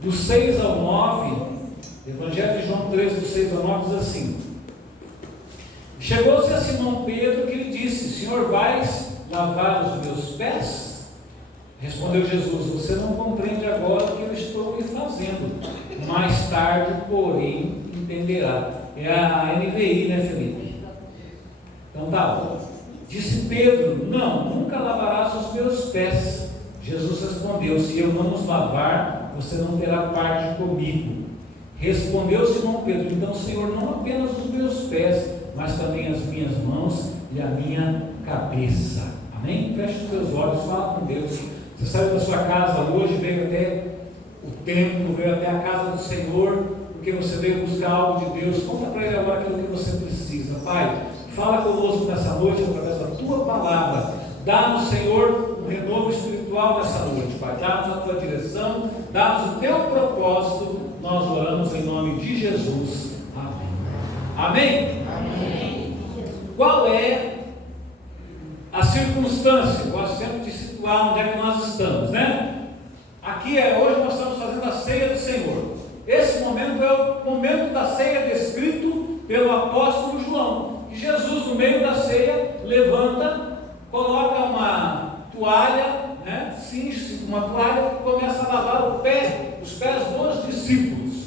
do 6 ao 9, Evangelho de João 13, do 6 ao 9, diz assim: chegou-se a Simão Pedro, que lhe disse: Senhor, vais lavar os meus pés? Respondeu Jesus: você não compreende agora o que eu estou lhe fazendo, mais tarde, porém, entenderá. É a NVI, né, Felipe? Então tá bom. Disse Pedro: não, nunca lavarás os meus pés. Jesus respondeu: se eu não os lavar, você não terá parte comigo. Respondeu Simão Pedro: então, Senhor, não apenas os meus pés, mas também as minhas mãos e a minha cabeça. Amém? Feche os seus olhos, fala com Deus. Você saiu da sua casa hoje, veio até o templo, veio até a casa do Senhor, porque você veio buscar algo de Deus. Conta para Ele agora aquilo que você precisa. Pai, fala conosco nessa noite através da Tua palavra. Dá-nos, Senhor, um renovo espiritual nessa noite, Pai. Dá-nos a Tua direção, dá-nos o Teu propósito. Nós oramos em nome de Jesus. Amém? Amém? Qual é a circunstância? Eu gosto sempre de situar onde é que nós estamos, né? Aqui hoje nós estamos fazendo a ceia do Senhor. Esse momento é o momento da ceia descrito pelo apóstolo João. E Jesus, no meio da ceia, levanta, coloca uma toalha, né? Cinge-se com uma toalha e começa a lavar os pés dos discípulos.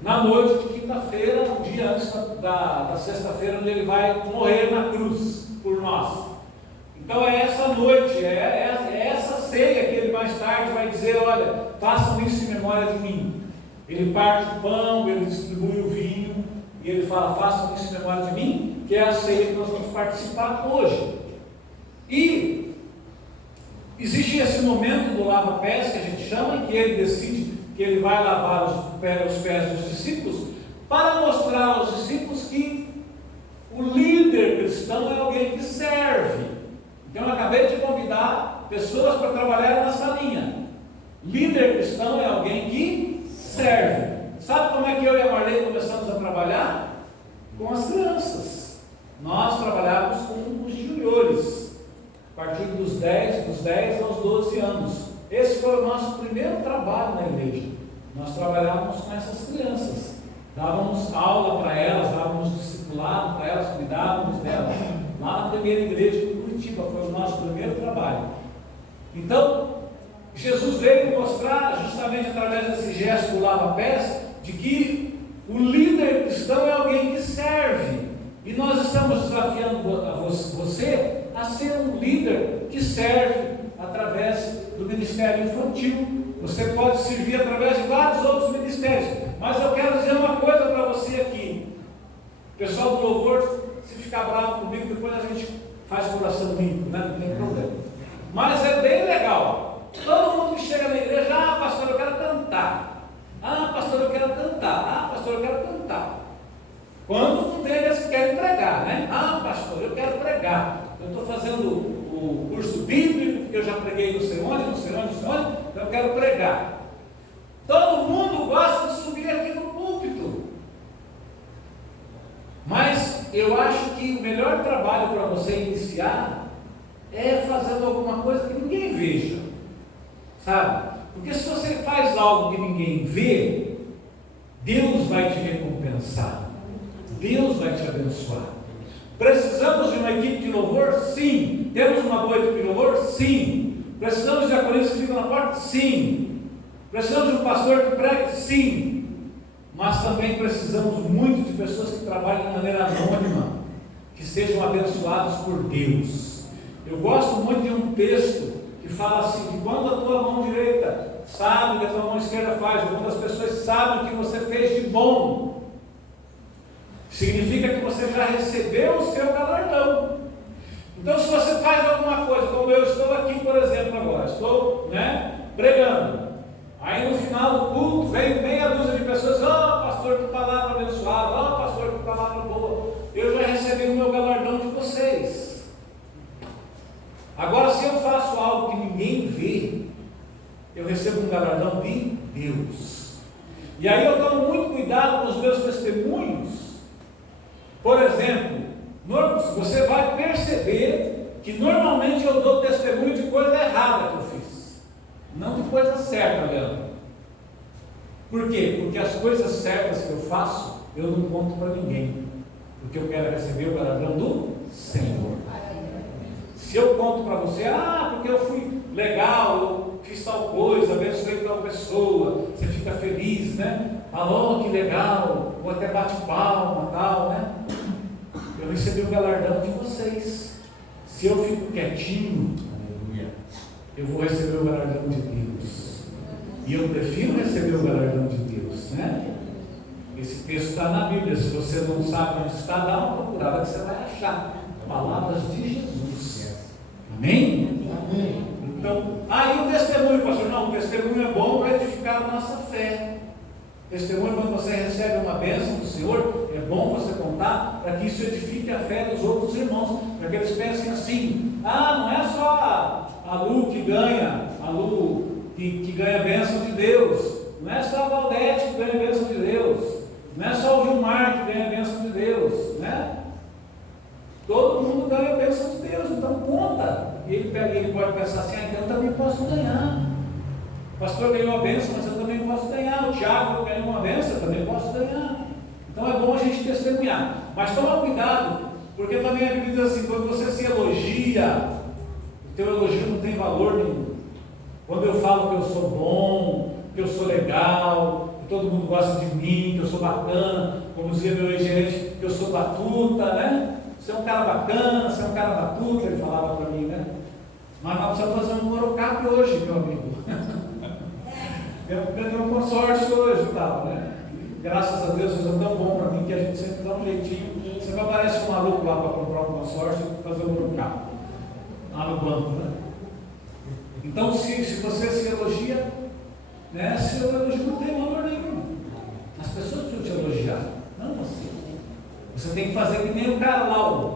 Na noite de quinta-feira, um dia antes da sexta-feira, onde ele vai morrer na cruz por nós. Então é essa noite, é essa ceia que ele mais tarde vai dizer: olha, façam isso em memória de mim. Ele parte o pão, ele distribui o vinho, e ele fala: façam isso em memória de mim, que é a ceia que nós vamos participar hoje. E existe esse momento do lava-pés, que a gente chama, em que ele decide que ele vai lavar os pés dos discípulos, para mostrar aos discípulos que o líder cristão é alguém que serve. Então eu acabei de convidar pessoas para trabalhar nessa linha. Líder cristão é alguém que serve. Sabe como é que eu e a Marlene começamos a trabalhar? Com as crianças. Nós trabalhávamos com os juniores, a partir dos 10 aos 12 anos. Esse foi o nosso primeiro trabalho na igreja. Nós trabalhávamos com essas crianças, dávamos aula para elas, dávamos discipulado para elas, cuidávamos delas. Lá na primeira igreja de Curitiba foi o nosso primeiro trabalho. Então, Jesus veio mostrar, justamente através desse gesto do lava-pés, de que o líder cristão é alguém que serve. E nós estamos desafiando você a ser um líder que serve através do ministério infantil. Você pode servir através de vários outros ministérios, mas eu quero dizer uma coisa para você aqui. O pessoal do louvor, se ficar bravo comigo, depois a gente faz coração limpo, né? Não tem problema. Mas é bem legal. Todo mundo que chega na igreja: ah, pastor, eu quero cantar. Ah, pastor, eu quero cantar. Ah, pastor, eu quero cantar. Quando não tem aqueles que querem pregar, né? Ah, pastor, eu quero pregar. Eu estou fazendo o curso bíblico, porque eu já preguei não sei onde, então eu quero pregar. Todo mundo gosta de subir aqui no púlpito. Mas eu acho que o melhor trabalho para você iniciar é fazendo alguma coisa que ninguém veja, sabe? Porque se você faz algo que ninguém vê, Deus vai te recompensar, Deus vai te abençoar. Precisamos de uma equipe de louvor? Sim. Temos uma boa equipe de louvor? Sim. Precisamos de diaconistas que ficam na porta? Sim. Precisamos de um pastor que pregue? Sim. Mas também precisamos muito de pessoas que trabalhem de maneira anônima, que sejam abençoadas por Deus. Eu gosto muito de um texto que fala assim: que quando a tua mão direita sabe o que a tua mão esquerda faz, ou quando as pessoas sabem o que você fez de bom, significa que você já recebeu o seu galardão. Então, se você faz alguma coisa, como eu estou aqui, por exemplo, agora, estou pregando, aí no final do culto vem meia dúzia de pessoas: ó, pastor, que palavra abençoada, ó, pastor, que palavra boa. Eu já recebi o meu galardão de vocês. Agora, se eu faço algo que ninguém vê, eu recebo um galardão de Deus. E aí eu tomo muito cuidado com os meus testemunhos. Por exemplo, você vai perceber que normalmente eu dou testemunho de coisa errada que eu fiz, não de coisa certa, Leandro. Por quê? Porque as coisas certas que eu faço, eu não conto para ninguém, porque eu quero receber o galardão do Senhor. Se eu conto para você, porque eu fui legal, eu fiz tal coisa, abençoei tal pessoa, você fica feliz, né? Fala, que legal, ou até bate palma, tal, né? Eu recebi o galardão de vocês. Se eu fico quietinho, eu vou receber o galardão de Deus. E eu prefiro receber o galardão de Deus, né? Esse texto está na Bíblia. Se você não sabe onde está, dá uma procurada que você vai achar. Palavras de Jesus. Amém? Amém. Então, aí o testemunho, pastor, não, o testemunho é bom para edificar a nossa fé. Testemunho, quando você recebe uma bênção do Senhor, é bom você contar para que isso edifique a fé dos outros irmãos, para que eles pensem assim: não é só a Lu que ganha, que ganha a bênção de Deus, não é só a Valdete que ganha a bênção de Deus, não é só o Gilmar que ganha a bênção de Deus, né? Todo mundo ganha a bênção de Deus, então conta. E ele pode pensar assim: então eu também posso ganhar. O pastor ganhou a bênção, mas eu também posso ganhar. O Tiago ganhou uma bênção, eu também posso ganhar. Então é bom a gente testemunhar. Mas toma cuidado, porque também a Bíblia diz assim: quando você se elogia, o teu elogio não tem valor nenhum. Quando eu falo que eu sou bom, que eu sou legal, que todo mundo gosta de mim, que eu sou bacana, como dizia meu ex-gerente, que eu sou batuta, né? Você é um cara bacana, você é um cara batuta, ele falava para mim, né? Mas nós precisamos fazer um Morocap hoje, meu amigo. Eu ganhei um consórcio hoje, tal, né? Graças a Deus, Deus é tão bom para mim que a gente sempre dá um jeitinho. Sempre aparece um maluco lá para comprar um consórcio e fazer um Morocap lá no banco, né? Então, se você se elogia, né? Seu elogio não tem valor nenhum. As pessoas precisam te elogiar, não você. Você tem que fazer que nem o cara lá,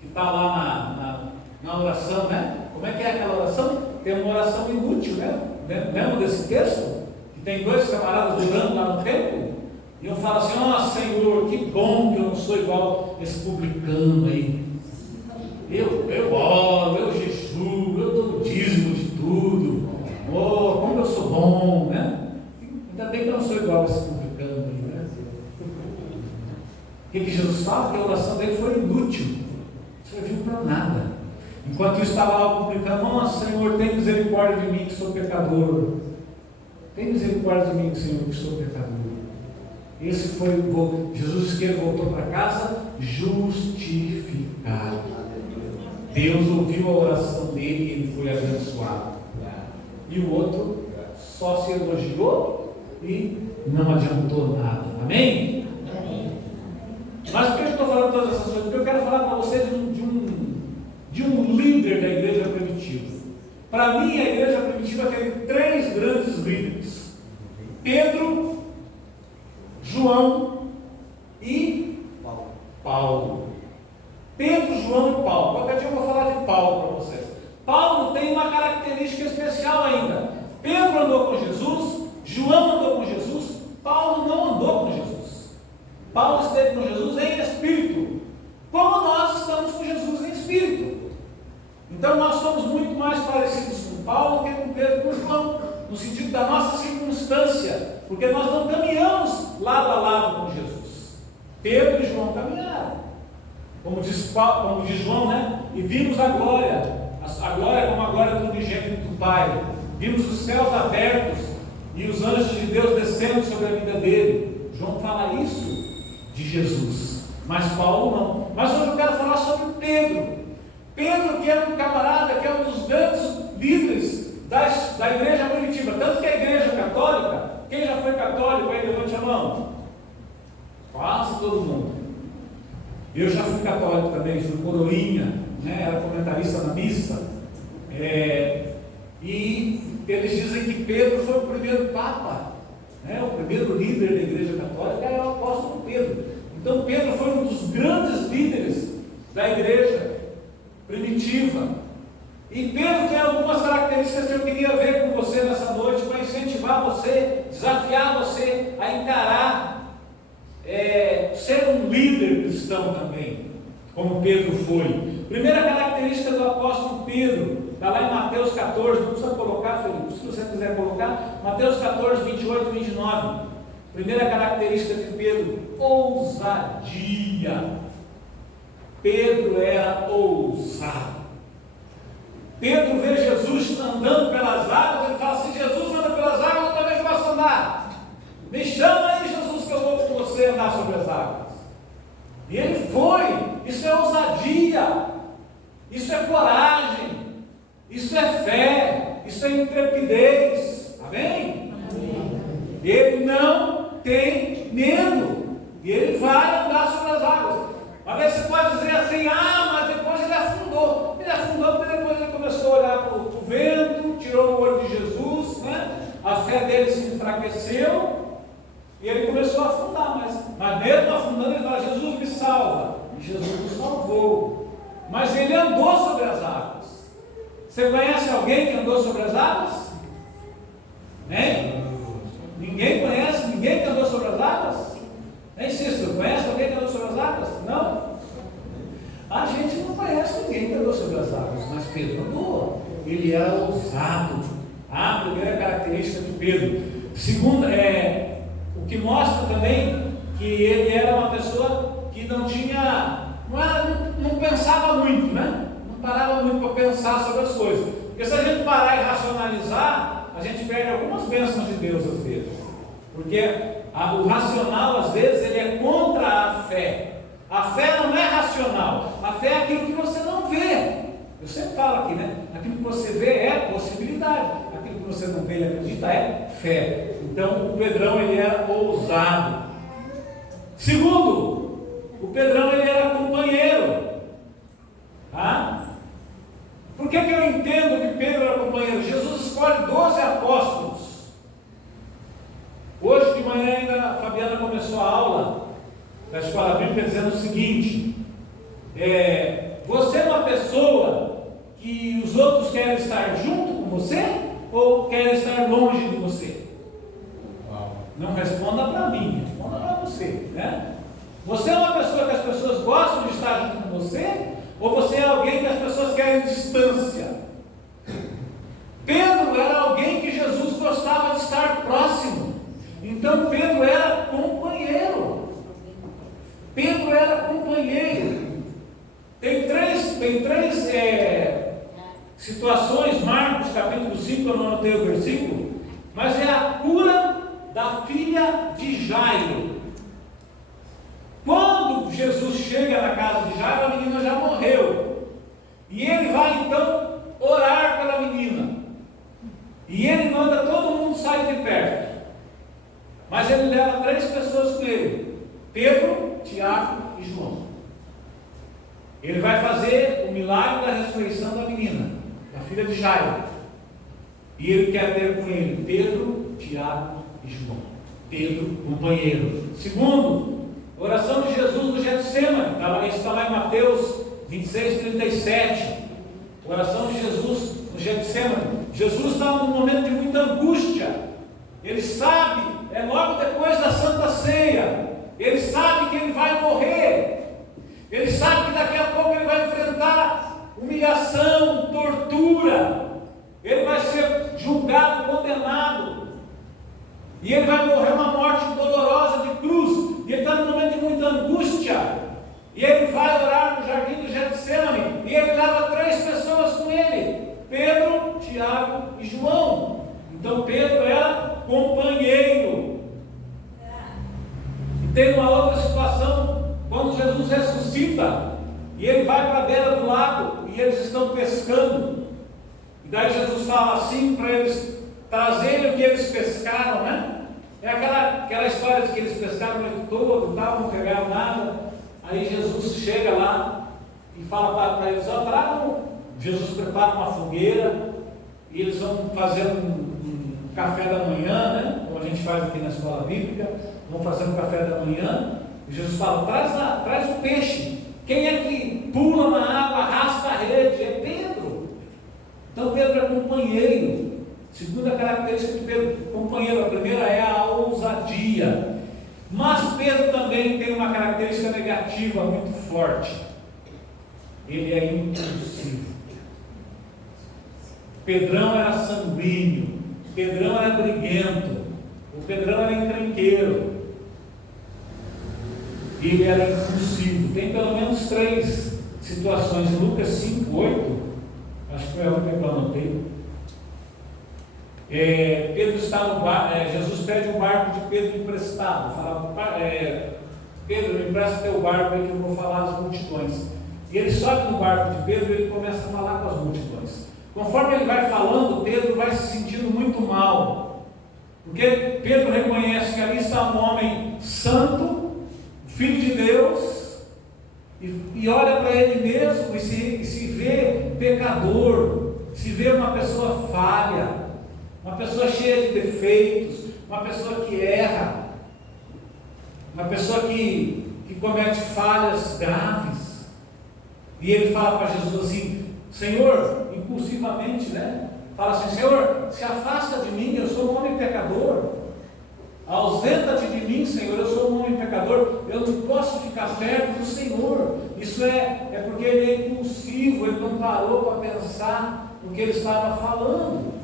que está lá na oração, né? Como é que é aquela oração? Tem uma oração inútil, né? Lembra desse texto? Que tem dois camaradas orando lá no templo, e um fala assim: Senhor, que bom que eu não sou igual esse publicano aí. Eu oro, eu jejuo, eu dou o dízimo de tudo. Como eu sou bom, né? Ainda bem que eu não sou igual esse publicano aí, né? O que Jesus fala? Que a oração dele foi inútil, não serviu para nada. Enquanto eu estava lá publicando: Senhor, tem misericórdia de mim que sou pecador. Tem misericórdia de mim, Senhor, que sou pecador. Esse foi o Jesus, que ele voltou para casa justificado. Deus ouviu a oração dele e ele foi abençoado. E o outro só se elogiou e não adiantou nada. Amém? Mas por que eu estou falando todas essas coisas? Porque eu quero falar para você de um líder da igreja primitiva. Para mim, a igreja primitiva teve três grandes líderes: Pedro, João e Paulo. Pedro, João e Paulo. Qualquer dia eu vou falar de Paulo para vocês. Paulo tem uma característica especial ainda. Pedro andou com Jesus, João andou com Jesus, Paulo não andou com Jesus. Paulo esteve com Jesus em espírito, como nós estamos com Jesus em espírito. Então nós somos muito mais parecidos com Paulo que com Pedro e com João, no sentido da nossa circunstância, porque nós não caminhamos lado a lado com Jesus. Pedro e João caminharam, como diz João, né? E vimos a glória como a glória do unigênito do Pai. Vimos os céus abertos e os anjos de Deus descendo sobre a vida dele. João fala isso de Jesus, mas Paulo não. Mas hoje eu quero falar sobre Pedro. Pedro, que era um camarada, que é um dos grandes líderes da igreja primitiva. Tanto que a igreja católica, quem já foi católico aí, levante a mão. Quase todo mundo. Eu já fui católico também, fui coroinha, né? Era comentarista na missa. E eles dizem que Pedro foi o primeiro papa, né? O primeiro líder da igreja católica é o apóstolo Pedro. Então Pedro foi um dos grandes líderes da igreja primitiva. E Pedro tem algumas características que eu queria ver com você nessa noite, para incentivar você, desafiar você a encarar, ser um líder cristão também, como Pedro foi. Primeira característica do apóstolo Pedro: está lá em Mateus 14, não precisa colocar, Felipe, se você quiser colocar, Mateus 14, 28 e 29. Primeira característica de Pedro: ousadia. Pedro era ousado. Pedro vê Jesus andando pelas águas, ele fala: se Jesus anda pelas águas, eu também posso andar. Me chama aí, Jesus, que eu vou com você andar sobre as águas. E ele foi. Isso é ousadia, isso é coragem, isso é fé, isso é intrepidez. Amém? Amém. Ele não tem medo, e ele vai andar sobre as águas. Mas você pode dizer assim: mas depois ele afundou. Ele afundou porque depois ele começou a olhar para o vento, tirou o olho de Jesus, né? A fé dele se enfraqueceu e ele começou a afundar. Mas mesmo afundando, ele fala: Jesus, me salva. E Jesus o salvou. Mas ele andou sobre as águas. Você conhece alguém que andou sobre as águas? Nem? Ninguém conhece ninguém que andou sobre as águas? Nem Cícero, conhece alguém que andou sobre as águas? Não? A gente não conhece ninguém que andou sobre as águas, mas Pedro andou. Ele era ousado. A primeira característica de Pedro. Segunda, o que mostra também que ele era uma pessoa que não pensava muito, né? Não parava muito para pensar sobre as coisas. Porque se a gente parar e racionalizar, a gente perde algumas bênçãos de Deus às vezes. Porque o racional, às vezes, ele é contra a fé. A fé não é racional. A fé é aquilo que você não vê. Eu sempre falo aqui, né? Aquilo que você vê é possibilidade. Aquilo que você não vê e acredita é fé. Então, o Pedrão, ele era ousado. Segundo, o Pedrão, ele era companheiro. Por que eu entendo que Pedro era companheiro? Jesus escolhe 12 apóstolos. Hoje de manhã ainda a Fabiana começou a aula da escola bíblica dizendo o seguinte: você é uma pessoa que os outros querem estar junto com você ou querem estar longe de você? Não responda para mim, responda para você, né? Você é uma pessoa que as pessoas gostam de estar junto com você ou você é alguém que as pessoas querem distância? Pedro era alguém que Jesus gostava de estar próximo. Então Pedro era companheiro. Pedro era companheiro. Tem três situações. Marcos capítulo 5, eu não anotei o versículo, mas é a cura da filha de Jairo. Quando Jesus chega na casa de Jairo, a menina já morreu. E ele vai então orar pela menina. E ele manda todo mundo sair de perto. Mas ele leva 3 pessoas com ele: Pedro, Tiago e João. Ele vai fazer o milagre da ressurreição da menina, da filha de Jairo. E ele quer ter com ele Pedro, Tiago e João. Pedro, companheiro. Segundo, oração de Jesus no Getsemane. Isso está lá em Mateus 26, 37. Oração de Jesus no Getsemane. Jesus está num momento de muita angústia. Ele sabe, logo depois da Santa Ceia, ele sabe que ele vai morrer. Ele sabe que daqui a pouco ele vai enfrentar humilhação, tortura. Ele vai ser julgado, condenado. E ele vai morrer uma morte dolorosa de cruz. E ele está num momento de muita angústia. E ele vai orar no jardim do Getsemane. E ele leva 3 pessoas com ele: Pedro, Tiago e João. Então Pedro era companheiro. E tem uma outra situação, quando Jesus ressuscita, e ele vai para a beira do lago, e eles estão pescando. E daí Jesus fala assim para eles trazerem o que eles pescaram, né? É aquela história de que eles pescaram o tempo todo, não pegaram nada. Aí Jesus chega lá e fala para eles: Jesus prepara uma fogueira, e eles vão fazer um café da manhã, né? Como a gente faz aqui na escola bíblica, vão fazer um café da manhã, e Jesus fala: traz o peixe. Quem é que pula na água, arrasta a rede? É Pedro. Então Pedro é companheiro. Segunda característica de Pedro, companheiro. A primeira é a ousadia. Mas Pedro também tem uma característica negativa muito forte: ele é impulsivo. Pedrão era sanguíneo, Pedrão era briguento, o Pedrão era encrenqueiro, e ele era impulsivo. Tem pelo menos 3 situações. Lucas 5, 8, acho que foi a única que eu anotei. Pedro está no barco, Jesus pede um barco de Pedro emprestado, fala, Pedro, empresta teu barco aí que eu vou falar às multidões. E ele sobe no barco de Pedro e ele começa a falar com as multidões. Conforme ele vai falando, Pedro vai se sentindo muito mal, porque Pedro reconhece que ali está um homem santo, filho de Deus, e olha para ele mesmo e se vê pecador, se vê uma pessoa falha, uma pessoa cheia de defeitos, uma pessoa que erra, uma pessoa que comete falhas graves. E ele fala para Jesus assim: Senhor, impulsivamente, né? Fala assim: Senhor, se afasta de mim, eu sou um homem pecador. Ausenta-te de mim, Senhor, eu sou um homem pecador. Eu não posso ficar perto do Senhor. Isso é porque ele é impulsivo, ele não parou para pensar no que ele estava falando.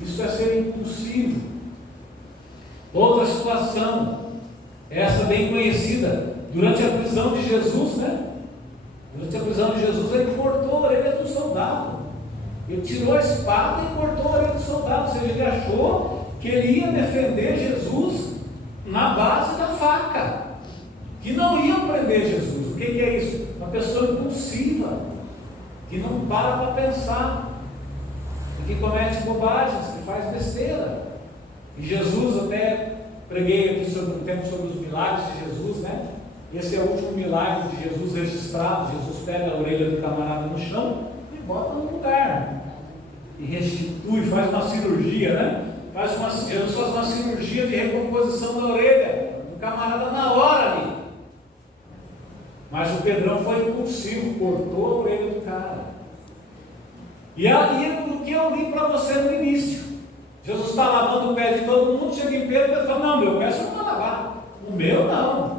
Isso é ser impulsivo. Outra situação, essa bem conhecida, durante a prisão de Jesus, né? Durante a prisão de Jesus, ele cortou a orelha do soldado. Ele tirou a espada e cortou a orelha do soldado. Ou seja, ele achou que ele ia defender Jesus na base da faca, que não iam prender Jesus. O que é isso? Uma pessoa impulsiva, que não para pensar, que comete bobagens, que faz besteira. E Jesus, até preguei aqui sobre um tempo sobre os milagres de Jesus, né? Esse é o último milagre de Jesus registrado. Jesus pega a orelha do camarada no chão e bota no lugar, e restitui, faz uma cirurgia, né? Jesus faz uma cirurgia de recomposição da orelha do camarada na hora ali. Mas o Pedrão foi impulsivo, cortou a orelha do cara. E aí, o que eu li para você no início, Jesus está lavando o pé de todo mundo, chega em Pedro e fala: não, meu pé você não vai lavar, o meu não.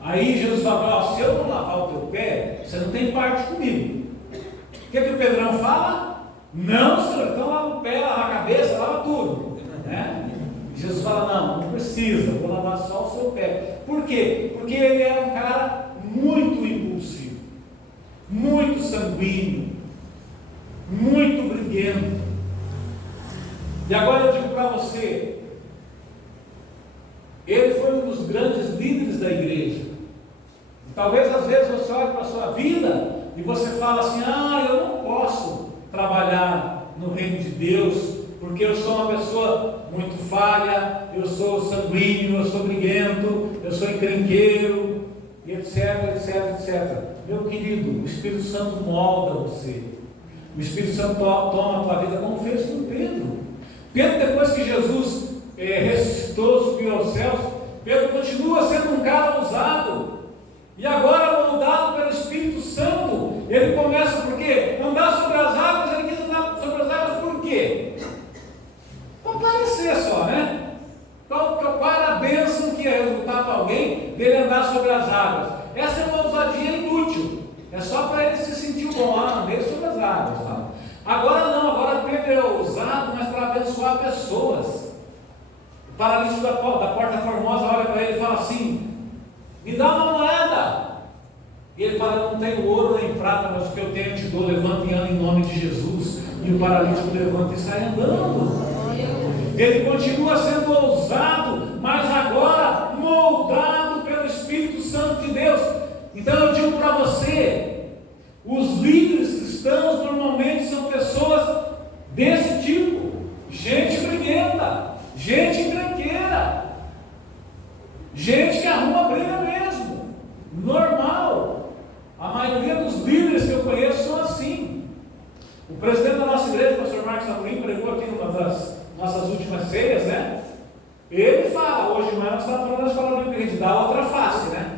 Aí Jesus fala: se eu não lavar o teu pé, você não tem parte comigo. O que o Pedrão fala? Não, Senhor, então lava o pé, lava a cabeça, lava tudo, né? E Jesus fala: não precisa, vou lavar só o seu pé. Por quê? Porque ele é um cara muito impulsivo, muito sanguíneo, muito briguento. E agora eu digo para você, ele foi um dos grandes líderes da igreja. E talvez às vezes você olhe para a sua vida e você fala assim: eu não posso trabalhar no reino de Deus, porque eu sou uma pessoa muito falha, eu sou sanguíneo, eu sou briguento, eu sou encrenqueiro, etc, etc, etc. Meu querido, o Espírito Santo molda você. O Espírito Santo toma a tua vida, como fez com Pedro. Pedro, depois que Jesus ressuscitou, subiu aos céus, Pedro continua sendo um cara ousado. E agora, moldado pelo Espírito Santo, ele começa por quê? Andar sobre as águas. Ele quis andar sobre as águas por quê? Para aparecer só, né? Qual era a bênção que ia resultar para alguém dele andar sobre as águas? Essa é uma ousadia inútil. É só para ele se sentir bom, andei sobre as águas. Tá? Agora não, agora Pedro é ousado, mas para abençoar pessoas. O paralítico da Porta Formosa olha para ele e fala assim: me dá uma moeda. E ele fala: eu não tenho ouro nem prata, mas o que eu tenho eu te dou, levanta e anda em nome de Jesus. E o paralítico levanta e sai andando. Ele continua sendo ousado, mas agora moldado pelo Espírito Santo de Deus. Então eu digo para você, os líderes cristãos normalmente são pessoas desse tipo, gente briguenta, gente encrenqueira, gente que arruma briga mesmo, normal. A maioria dos líderes que eu conheço são assim. O presidente da nossa igreja, o pastor Marcos Amorim, pregou aqui numa das nossas últimas ceias, né? Ele fala, hoje de manhã nós estávamos falando da escola bíblica, a gente dá outra face, né?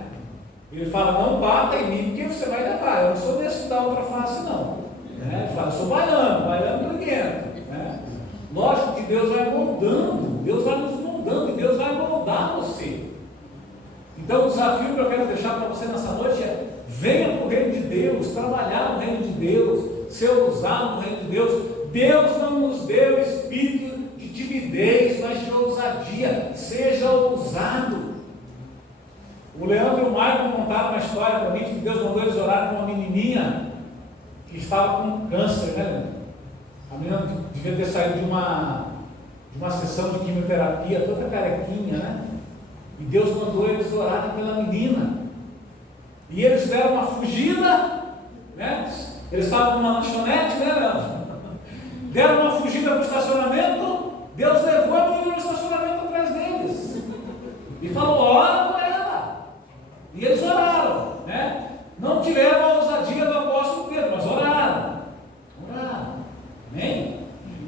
Ele fala: não bata em mim, porque você vai levar. Eu não sou desse que dá outra face, não. Né? Ele fala: eu sou baiano briguento. Né? Lógico que Deus vai moldando, Deus vai nos moldando, e Deus vai moldar você. Então o desafio que eu quero deixar para você nessa noite é: venha para o reino de Deus, trabalhar no reino de Deus, ser usado no reino de Deus. Deus não nos deu espírito de timidez, mas de ousadia. Seja ousado. O Leandro e o Marco contaram uma história para mim, que Deus mandou eles orarem com uma menininha que estava com câncer, né? A menina devia ter saído de uma sessão de quimioterapia, toda carequinha, né? E Deus mandou eles orarem pela menina. E eles deram uma fugida, né? Eles estavam numa lanchonete, né, Leandro? Deram uma fugida para o estacionamento. Deus levou a menina no estacionamento atrás deles e falou: ora por ela. E eles oraram, né? Não tiveram a ousadia do apóstolo Pedro, mas oraram. Amém?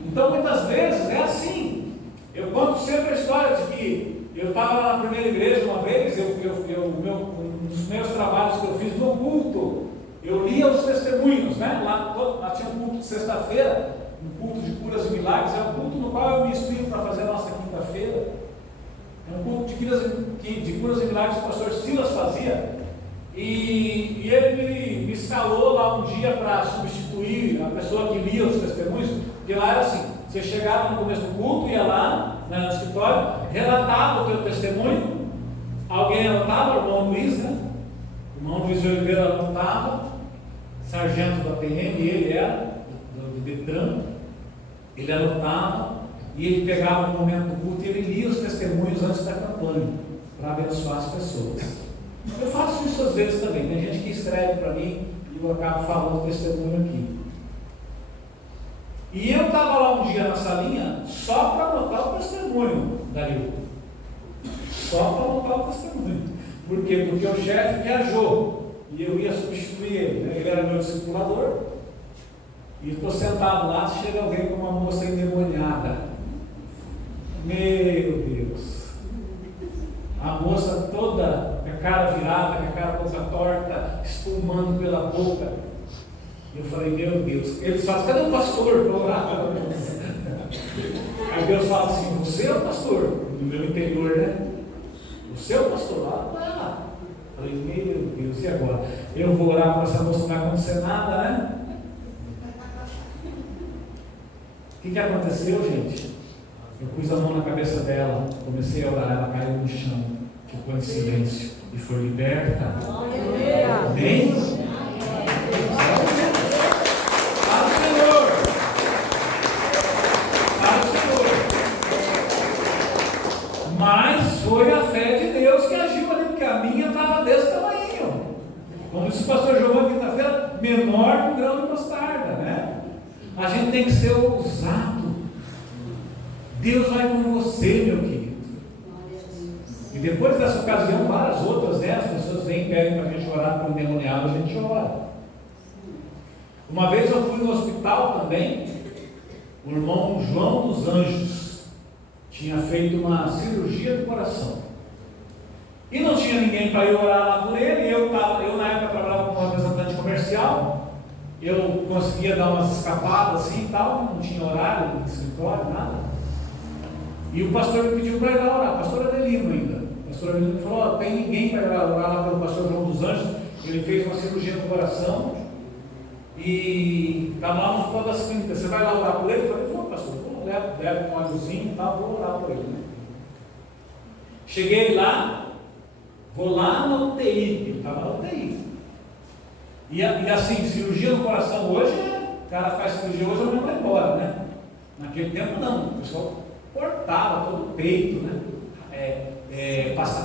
Então, muitas vezes é assim. Eu conto sempre a história de que eu estava lá na primeira igreja uma vez. Um dos meus trabalhos que eu fiz no culto, eu lia os testemunhos, né? Lá tinha um culto de sexta-feira, um culto de curas e milagres. É um culto no qual eu me inspiro para fazer a nossa quinta-feira. É um culto de curas e milagres que o pastor Silas fazia. E ele me escalou lá um dia para substituir a pessoa que lia os testemunhos, porque lá era assim: você chegava no começo do culto, ia lá, né, no escritório, relatava o teu testemunho, alguém anotava, o irmão Luiz, né? O irmão Luiz de Oliveira anotava, sargento da PM, ele era, do Detran, ele anotava, e ele pegava o momento do culto e ele lia os testemunhos antes da campanha, para abençoar as pessoas. Eu faço isso às vezes também. Tem gente que escreve para mim e eu acabo falando testemunho aqui. E eu estava lá um dia na salinha só para anotar o testemunho da Lil. Só para anotar o testemunho. Por quê? Porque o chefe viajou e eu ia substituir ele, né? Ele era meu discipulador. E estou sentado lá, chega alguém com uma moça endemoniada. Meu Deus! A moça toda com a cara virada, com a cara toda torta, espumando pela boca. Eu falei: meu Deus. Eles falam: cadê o pastor para orar pela moça? Aí Deus fala assim: você é o pastor do meu interior, né? Você é o pastor lá. Eu falei: meu Deus, e agora? Eu vou orar para essa moça, não vai acontecer nada, né? O que aconteceu, gente? Eu pus a mão na cabeça dela, comecei a orar, ela caiu no chão, ficou em silêncio e foi liberta. Amém? Para o Senhor! Para o Senhor! Mas foi a fé de Deus que agiu ali, porque a minha estava desse tamanho. Como disse o pastor Giovanni quinta-feira, menor que um grão de mostarda, né? A gente tem que ser ousado. Deus vai com você, meu querido. E depois dessa ocasião, várias outras, né? As pessoas vêm e pedem para a gente orar por um endemoniado, a gente ora. Uma vez eu fui no hospital também, o irmão João dos Anjos tinha feito uma cirurgia do coração. E não tinha ninguém para ir orar lá por ele. Eu na época trabalhava como representante comercial, eu conseguia dar umas escapadas assim e tal, não tinha horário no escritório, nada. E o pastor me pediu para ir lá orar, pastor Adelino ainda. O pastor Adelino falou: tem ninguém para ir lá orar lá pelo pastor João dos Anjos, ele fez uma cirurgia no coração e estava lá no hospital das clínicas, você vai lá orar por ele? Eu falei: não, pastor, levo um óleozinho e tal, vou orar por ele, né? Cheguei lá, vou lá na UTI, ele estava na UTI. E assim, cirurgia no coração hoje, o cara faz cirurgia hoje, eu não vai embora, né? Naquele tempo não, o pessoal cortava todo o peito, né?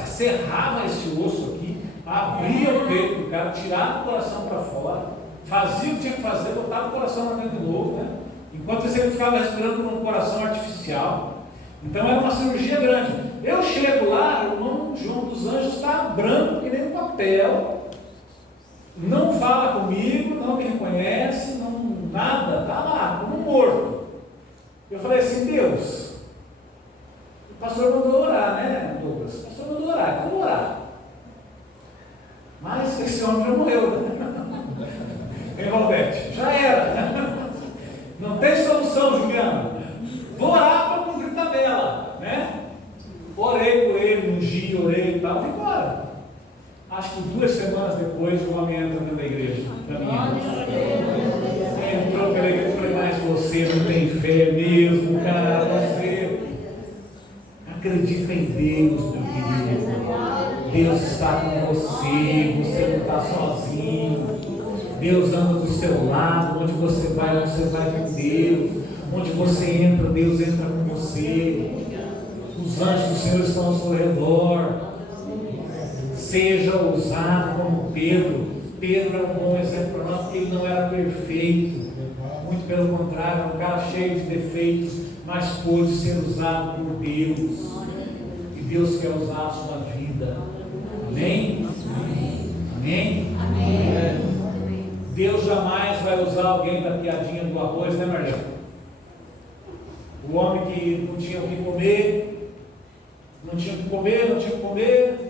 Serrava esse osso aqui, abria o peito do cara, tirava o coração para fora, fazia o que tinha que fazer, botava o coração na dentro de novo, né? Enquanto ele ficava respirando por um coração artificial. Então era uma cirurgia grande. Eu chego lá, o irmão João dos Anjos está branco que nem um papel, não fala comigo, não me reconhece, nada, está lá, como morto. Eu falei assim: Deus, o pastor mandou orar, né, Douglas? O pastor mandou orar, então vou orar. Mas esse homem já morreu, né? Em Valdete, já era, né? Não tem solução, Juliano. Vou orar para cumprir tabela, né? Orei por ele, ungi, orei e tal, vim embora. Acho que 2 semanas depois o homem entra dentro da igreja. Entrou pela igreja e falei, mas você não tem fé mesmo, cara. Você acredita em Deus, meu querido. Deus está com você, você não está sozinho. Deus anda do seu lado. Onde você vai com Deus. Onde você entra, Deus entra com você. Os anjos do Senhor estão ao seu redor. Seja ousado como Pedro. Pedro é um bom exemplo para nós, porque ele não era perfeito. Muito pelo contrário, era um cara cheio de defeitos, mas pôde ser usado por Deus. E Deus quer usar a sua vida. Amém? Amém? Amém? Deus jamais vai usar alguém da piadinha do arroz, né, Marlene? O homem que não tinha o que comer, não tinha o que comer,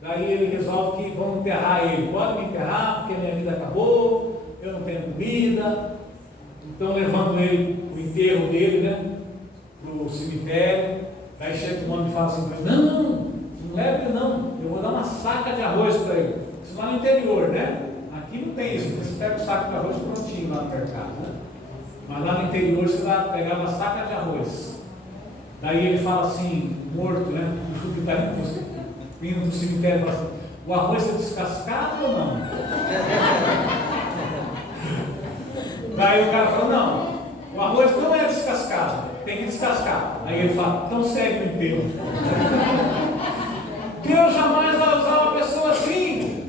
daí ele resolve que vão enterrar ele. Pode me enterrar, porque minha vida acabou, eu não tenho comida. Então levando ele, o enterro dele, né, para o cemitério. Daí chega um homem e fala assim: não leve ele não, eu vou dar uma saca de arroz para ele. Isso lá no interior, né? Aqui não tem isso, você pega o saco de arroz prontinho lá no mercado, né? Mas lá no interior você vai pegar uma saca de arroz. Daí ele fala assim, morto, né? O que está vindo do cemitério, fala assim: o arroz é descascado ou não? Daí o cara fala: não, o arroz não é descascado, tem que descascar. Aí ele fala: então segue o enterro. Deus jamais vai usar uma pessoa assim.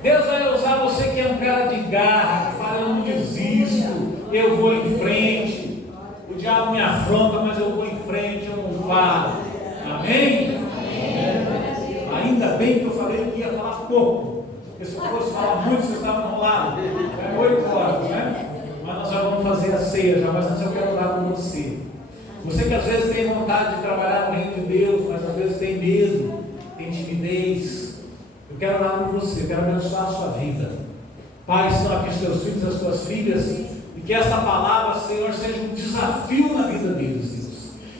Deus vai usar você que é um cara de garra, que fala: eu não desisto, eu vou em frente. O diabo me afronta, mas eu vou em frente, eu não paro. Amém? Ainda bem que eu falei que ia falar pouco, porque se eu fosse falar muito, vocês estavam enrolados. É 8 horas, né? Mas nós já vamos fazer a ceia, já, mas antes eu quero orar com você. Você que às vezes tem vontade de trabalhar no reino de Deus, mas às vezes tem medo, tem timidez. Eu quero orar por você, quero abençoar a sua vida. Pai, estão aqui os teus filhos, as tuas filhas, e que essa palavra, Senhor, seja um desafio na vida deles, Deus.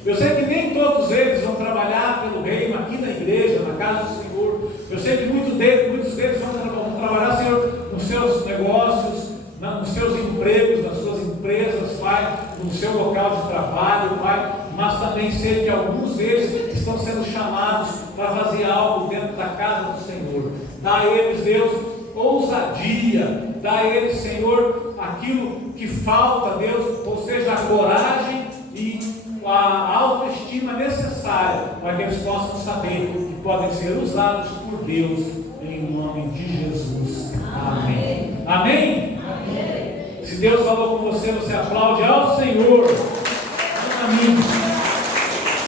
Eu sei que nem todos eles vão trabalhar pelo reino aqui na igreja, na casa do Senhor. Eu sei que muitos deles vão trabalhar, Senhor, nos seus negócios, nos seus empregos, nas suas empresas, Pai, no seu local de trabalho, Pai. Mas também sei que alguns deles estão sendo chamados para fazer algo dentro da casa do Senhor. Dá a eles, Deus, ousadia. Dá a eles, Senhor, aquilo que falta, Deus, ou seja, a coragem e a autoestima necessária para que eles possam saber que podem ser usados por Deus em nome de Jesus. Amém. Amém? Amém. Se Deus falou com você, você aplaude ao Senhor. Amém.